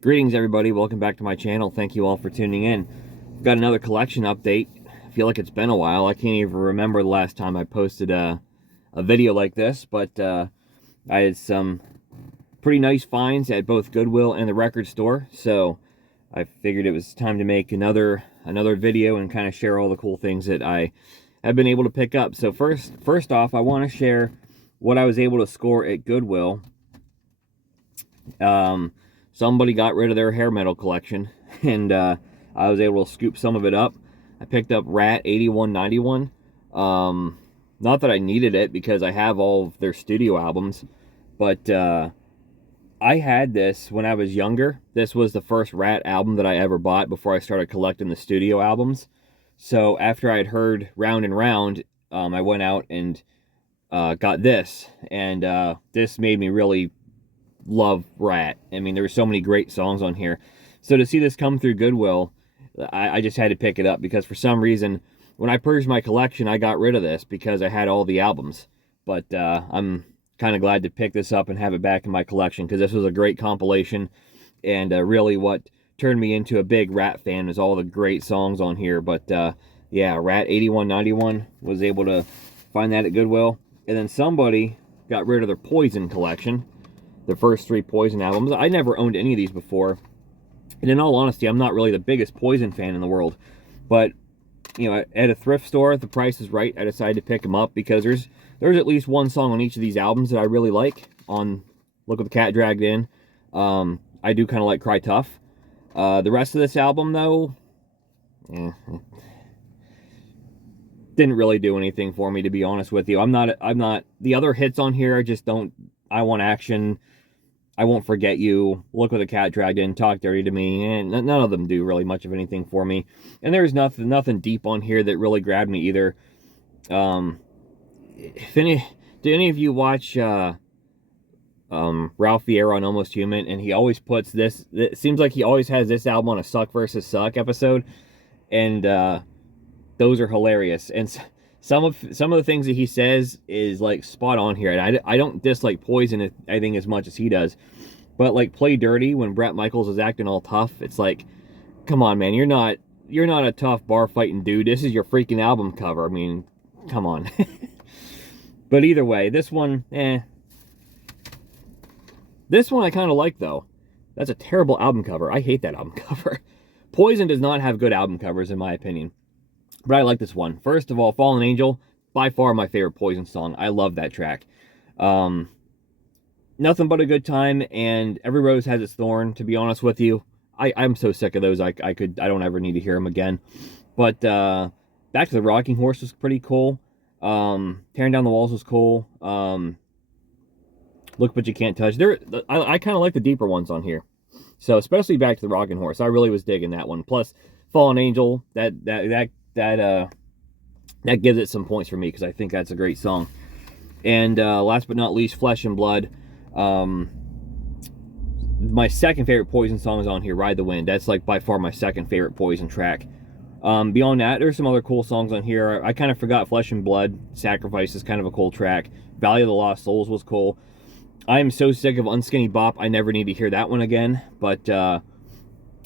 Greetings everybody, welcome back to my channel. Thank you all for tuning in. I've got another collection update. I feel like it's been a while. I can't even remember the last time I posted a video like this, but I had some pretty nice finds at both Goodwill and the record store, so I figured it was time to make another video and kind of share all the cool things that I have been able to pick up. So first off, I want to share what I was able to score at Goodwill. Somebody got rid of their hair metal collection, and I was able to scoop some of it up. I picked up Ratt 8191. Not that I needed it because I have all of their studio albums, but I had this when I was younger. This was the first Ratt album that I ever bought before I started collecting the studio albums. So after I had heard Round and Round, I went out and got this, and this made me really love Ratt. I mean, there were so many great songs on here. So to see this come through Goodwill, I just had to pick it up because for some reason, when I purged my collection, I got rid of this because I had all the albums. But I'm kind of glad to pick this up and have it back in my collection because this was a great compilation, and really what turned me into a big Ratt fan is all the great songs on here. But yeah, Ratt 8191, was able to find that at Goodwill. And then somebody got rid of their Poison collection. The first 3 Poison albums. I never owned any of these before. And in all honesty, I'm not really the biggest Poison fan in the world. But, you know, at a thrift store, if the price is right, I decided to pick them up because there's at least one song on each of these albums that I really like. On Look What the Cat Dragged In, I do kind of like Cry Tough. The rest of this album, though, didn't really do anything for me, to be honest with you. I'm not, the other hits on here, I just don't, I Want Action, I Won't Forget You, Look What the Cat Dragged In, Talk Dirty to Me, and none of them do really much of anything for me. And there's nothing deep on here that really grabbed me either. Did any of you watch Ralph Vieira on Almost Human? And he always puts this, it seems like he always has this album on a Suck versus Suck episode, and those are hilarious. And some of the things that he says is like spot on here. And I don't dislike Poison, I think, as much as he does. But like Play Dirty, when Bret Michaels is acting all tough, it's like, come on, man, you're not a tough bar fighting dude. This is your freaking album cover. I mean, come on. But either way, this one, This one I kind of like, though. That's a terrible album cover. I hate that album cover. Poison does not have good album covers, in my opinion. But I like this one. First of all, Fallen Angel, by far my favorite Poison song. I love that track. Nothing But a Good Time and Every Rose Has Its Thorn, to be honest with you. I'm so sick of those, I don't ever need to hear them again. But Back to the Rocking Horse was pretty cool. Tearing Down the Walls was cool. Look But You Can't Touch. I kind of like the deeper ones on here. So especially Back to the Rocking Horse. I really was digging that one. Plus Fallen Angel, that gives it some points for me because I think that's a great song. And last but not least, Flesh and Blood. My second favorite Poison song is on here, Ride the Wind. That's like by far my second favorite Poison track. Beyond that, there's some other cool songs on here. I kind of forgot Flesh and Blood. Sacrifice is kind of a cool track. Valley of the Lost Souls was cool. I am so sick of Unskinny Bop, I never need to hear that one again. But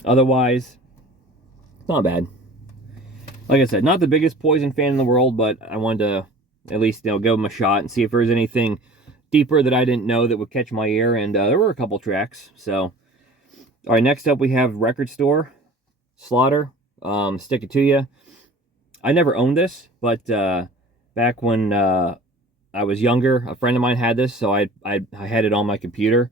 otherwise, not bad. Like I said, not the biggest Poison fan in the world, but I wanted to at least, give them a shot and see if there's anything deeper that I didn't know that would catch my ear. And there were a couple tracks. So, all right, next up we have Record Store, Slaughter, Stick It To Ya. I never owned this, but back when I was younger, a friend of mine had this, so I had it on my computer,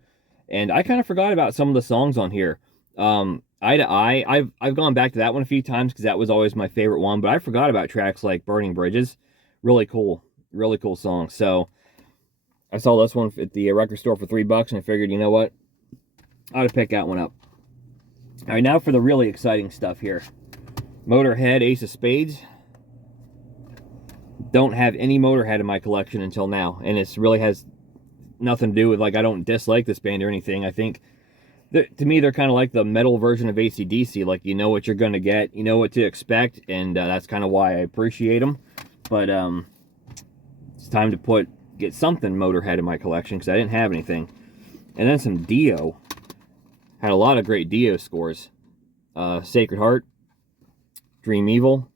and I kind of forgot about some of the songs on here. Eye to Eye, I've gone back to that one a few times because that was always my favorite one, but I forgot about tracks like Burning Bridges. Really cool song. So I saw this one at the record store for $3, and I figured, you know what, I ought to pick that one up. All right, now for the really exciting stuff here. Motorhead, Ace of Spades. Don't have any Motorhead in my collection until now, and it really has nothing to do with, like, I don't dislike this band or anything. I think To me, they're kind of like the metal version of AC/DC. Like, you know what you're going to get, you know what to expect, and that's kind of why I appreciate them. But it's time to get something Motorhead in my collection, because I didn't have anything. And then some Dio. Had a lot of great Dio scores. Sacred Heart, Dream Evil,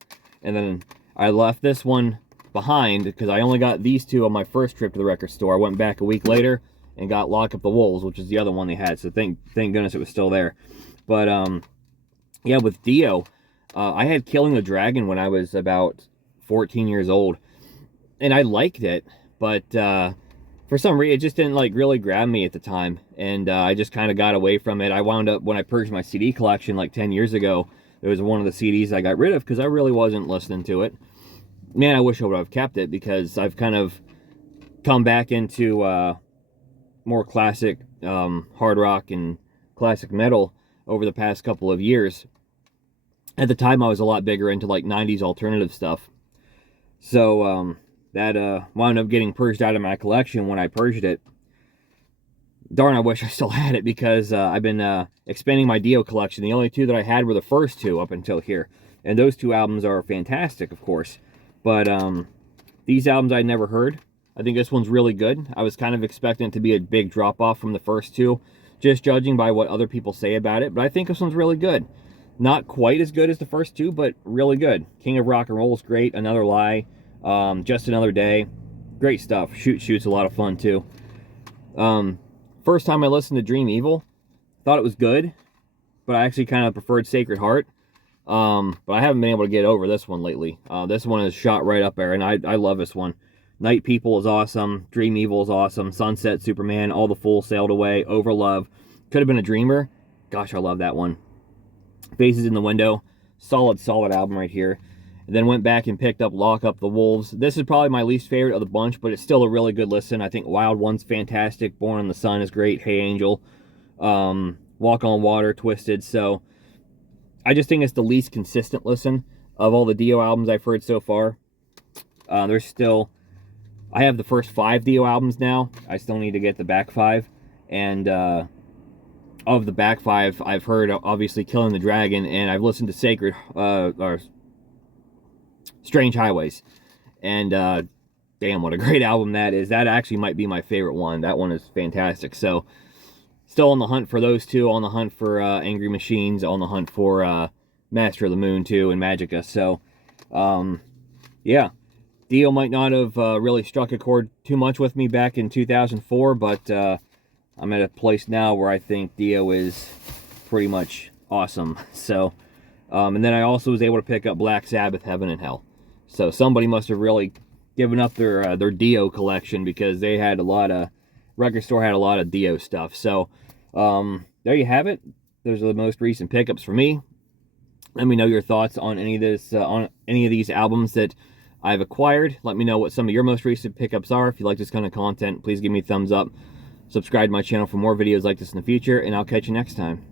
and then I left this one behind because I only got these two on my first trip to the record store. I went back a week later and got Lock Up the Wolves, which is the other one they had, so thank goodness it was still there. But yeah, with Dio, I had Killing the Dragon when I was about 14 years old, and I liked it, but for some reason it just didn't like really grab me at the time, and I just kind of got away from it. I wound up, when I purged my CD collection like 10 years ago, it was one of the CDs I got rid of because I really wasn't listening to it. Man, I wish I would have kept it, because I've kind of come back into more classic hard rock and classic metal over the past couple of years. At the time, I was a lot bigger into like 90s alternative stuff. So that wound up getting purged out of my collection when I purged it. Darn, I wish I still had it, because I've been expanding my Dio collection. The only two that I had were the first two up until here. And those two albums are fantastic, of course. But these albums I'd never heard. I think this one's really good. I was kind of expecting it to be a big drop-off from the first two, just judging by what other people say about it. But I think this one's really good. Not quite as good as the first two, but really good. King of Rock and Roll is great. Another Lie. Just Another Day. Great stuff. Shoot's a lot of fun, too. First time I listened to Dream Evil, thought it was good, but I actually kind of preferred Sacred Heart. But I haven't been able to get over this one lately. This one is shot right up there, and I love this one. Night People is awesome. Dream Evil is awesome. Sunset Superman, All the Fools Sailed Away, Overlove. Could Have Been a Dreamer. Gosh, I love that one. Faces in the Window. Solid album right here. And then went back and picked up Lock Up the Wolves. This is probably my least favorite of the bunch, but it's still a really good listen. I think Wild One's fantastic. Born in the Sun is great. Hey Angel. Walk on Water, Twisted. So I just think it's the least consistent listen of all the Dio albums I've heard so far. There's still... I have the first 5 Dio albums now. I still need to get the back 5. And of the back 5, I've heard, obviously, Killing the Dragon, and I've listened to or Strange Highways. And damn, what a great album that is. That actually might be my favorite one. That one is fantastic. So, still on the hunt for those two, on the hunt for Angry Machines, on the hunt for Master of the Moon, too, and Magica. So, yeah. Dio might not have really struck a chord too much with me back in 2004, but I'm at a place now where I think Dio is pretty much awesome. So, and then I also was able to pick up Black Sabbath, Heaven and Hell. So somebody must have really given up their Dio collection, because they had a lot of, record store had a lot of Dio stuff. So, there you have it. Those are the most recent pickups for me. Let me know your thoughts on any of these albums that I've acquired. Let me know what some of your most recent pickups are. If you like this kind of content, please give me a thumbs up. Subscribe to my channel for more videos like this in the future, and I'll catch you next time.